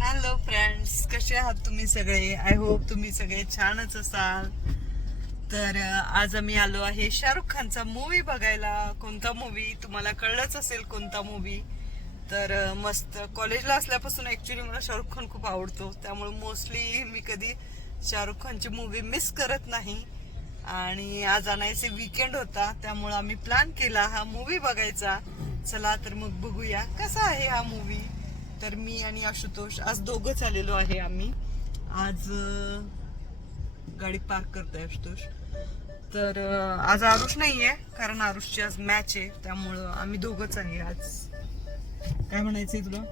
Hello friends, कसे आहात तुम्ही सगळे? आय होप तुम्ही सगळे छानच असाल. तर आज आम्ही आलो आहे शाहरुख खानचा मूवी बघायला. कोणता मूवी तुम्हाला कळलंच असेल कोणता मूवी. तर मस्त कॉलेजला असल्यापासून ऍक्च्युली मला शाहरुख खान खूप आवडतो, त्यामुळे मोस्टली मी कधी शाहरुख खानची मूवी मिस करत नाही. आणि आज आणायचे वीकेंड होता, त्यामुळे आम्ही प्लॅन केला हा मूवी बघायचा. चला तर मग बघूया कसा आहे हा मूवी. तर मी आणि आशुतोष आज दोघंच आलेलो आहे. आम्ही आज गाडी पार्क करतोय आशुतोष. तर आज आरुष नाहीये, कारण आरुषची आज मॅच आहे, त्यामुळं आम्ही दोघंच आहे आज. काय म्हणायचंय तुला?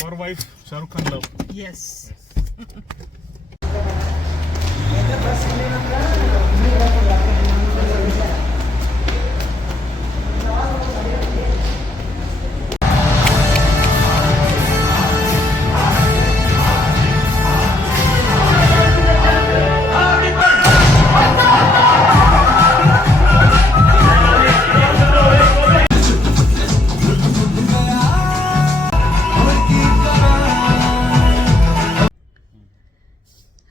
For wife Shahrukh Khan love. Yes.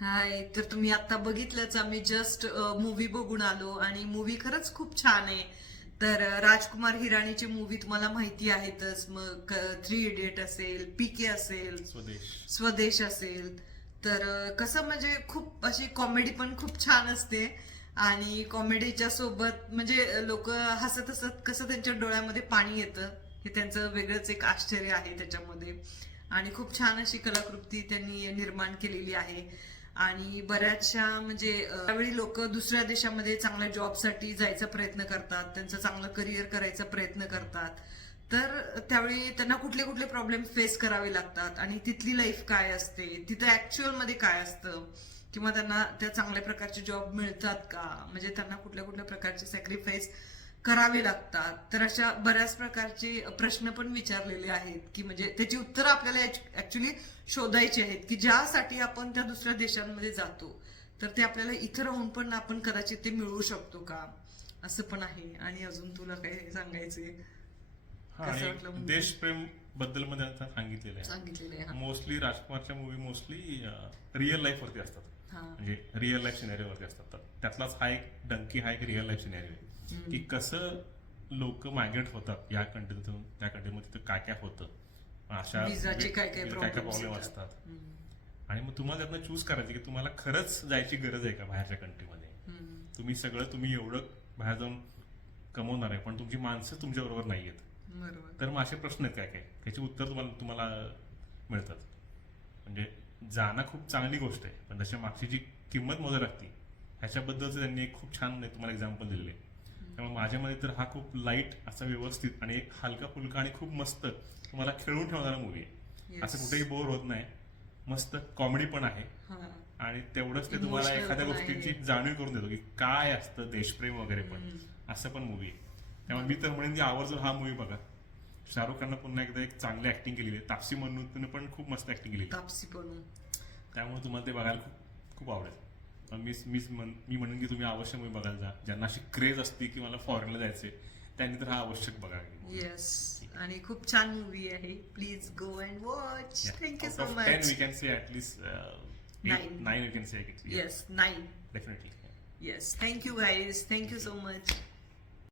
Hi, तर तुम्ही आता बघितलंच, आम्ही जस्ट मूवी बघून आलो आणि मूवी खरंच खूप छान आहे. तर राजकुमार हिराणीची मूवी तुम्हाला माहिती आहेतच. मग 3 इडियट असेल, पीके असेल, स्वदेश असेल. तर कसं म्हणजे खूप अशी कॉमेडी पण खूप छान असते. आणि कॉमेडीच्या सोबत म्हणजे लोक हसत हसत कसं त्यांच्या डोळ्यामध्ये पाणी येतं, हे त्यांचं वेगळंच एक आश्चर्य आहे त्याच्यामध्ये. आणि खूप छान अशी कलाकृती त्यांनी निर्माण केलेली आहे. आणि बऱ्याचशा म्हणजे त्यावेळी लोक दुसऱ्या देशामध्ये चांगल्या जॉबसाठी जायचा प्रयत्न करतात, त्यांचं चांगलं करिअर करायचा प्रयत्न करतात. तर त्यावेळी त्यांना कुठले कुठले प्रॉब्लेम फेस करावे लागतात आणि तिथली लाईफ काय असते, तिथं ऍक्च्युअल मध्ये काय असतं, किंवा त्यांना त्या चांगल्या प्रकारचे जॉब मिळतात का, म्हणजे त्यांना कुठल्या कुठल्या प्रकारचे सॅक्रिफाईस करावे लागतात. तर अशा बऱ्याच प्रकारचे प्रश्न पण विचारलेले आहेत, की म्हणजे त्याची उत्तरं आपल्याला ऍक्च्युली शोधायची आहेत, की ज्यासाठी आपण त्या दुसऱ्या देशांमध्ये जातो, तर ते आपल्याला इथं राहून पण आपण कदाचित ते मिळवू शकतो का, असं पण आहे. आणि अजून तुला काय सांगायचंय? देशप्रेम बद्दल मध्ये सांगितलेलं आहे. मोस्टली राजकुमारच्या मूवी मोस्टली रिअल लाईफ वरती असतात, म्हणजे रिअल लाईफ सिनेरिओ वरती असतात. त्यातलाच हा एक डंकी, हा एक रिअल लाईफ सिनेरिओ आहे की कसं लोक मायग्रेट होतात या कंट्रीतून त्या कंट्रीमध्ये, काय काय होतं, अशा काय काय प्रॉब्लेम असतात. आणि मग तुम्हाला त्यातनं चूज करायचं की तुम्हाला खरंच जायची गरज आहे का बाहेरच्या कंट्रीमध्ये. तुम्ही एवढं बाहेर जाऊन कमवणार आहे, पण तुमची माणसं तुमच्या बरोबर नाही आहेत. तर मग असे प्रश्न आहेत काय काय, त्याची उत्तर तुम्हाला मिळतात. म्हणजे जाणं खूप चांगली गोष्ट आहे, पण त्याच्या मागची जी किंमत मोजावी लागते ह्याच्याबद्दलच त्यांनी एक खूप छान तुम्हाला एक्झाम्पल दिलेले आहे. त्यामुळे माझ्यामध्ये तर हा खूप लाईट असा व्यवस्थित आणि एक हलका फुलका आणि खूप मस्त तुम्हाला खेळून ठेवणारा मूवी आहे. असं कुठेही बोर होत नाही. मस्त कॉमेडी पण आहे आणि तेवढंच ते तुम्हाला एखाद्या गोष्टींची जाणीव करून देतो की काय असतं देशप्रेम वगैरे, पण असं पण मूवी आहे. त्यामुळे मी तर म्हणेन की आवर्जून हा मूवी बघा. शाहरुख खाननं पुन्हा एकदा एक चांगली ऍक्टिंग केलेली आहे. तापसी पन्नूने पण खूप मस्त ऍक्टिंग केली, त्यामुळे तुम्हाला ते बघायला खूप खूप आवडेल. मी म्हणेन की तुम्ही अवश्य मूवी बघायला जा. ज्यांना अशी क्रेज असते की मला फॉरेनला जायचंय, त्यांनी तर हा आवश्यक बघा. येस, आणि खूप छान मूवी आहे. Please go and watch. Thank you so much. 10 we can say at least 9 we can say. Yes, 9 definitely. Yes, thank you guys, thank you so much.